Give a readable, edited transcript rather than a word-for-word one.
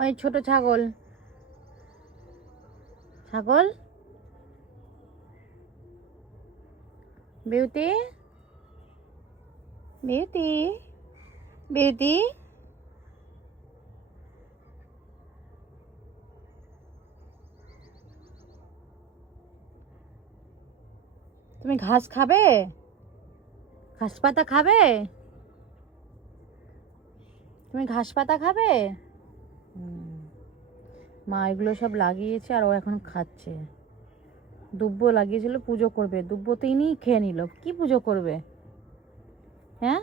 ওই ছোট ছাগল, ছাগল বিউটি, বিউটি, বিউটি। তুমি ঘাস খাবে? ঘাস পাতা খাবে? তুমি ঘাস পাতা খাবে? মা এগুলো সব লাগিয়েছে আর ও এখন খাচ্ছে। দুব্বো লাগিয়েছিল পুজো করবে, দুব্বো তো ইনিই খেয়ে নিল, কি পুজো করবে? হ্যাঁ।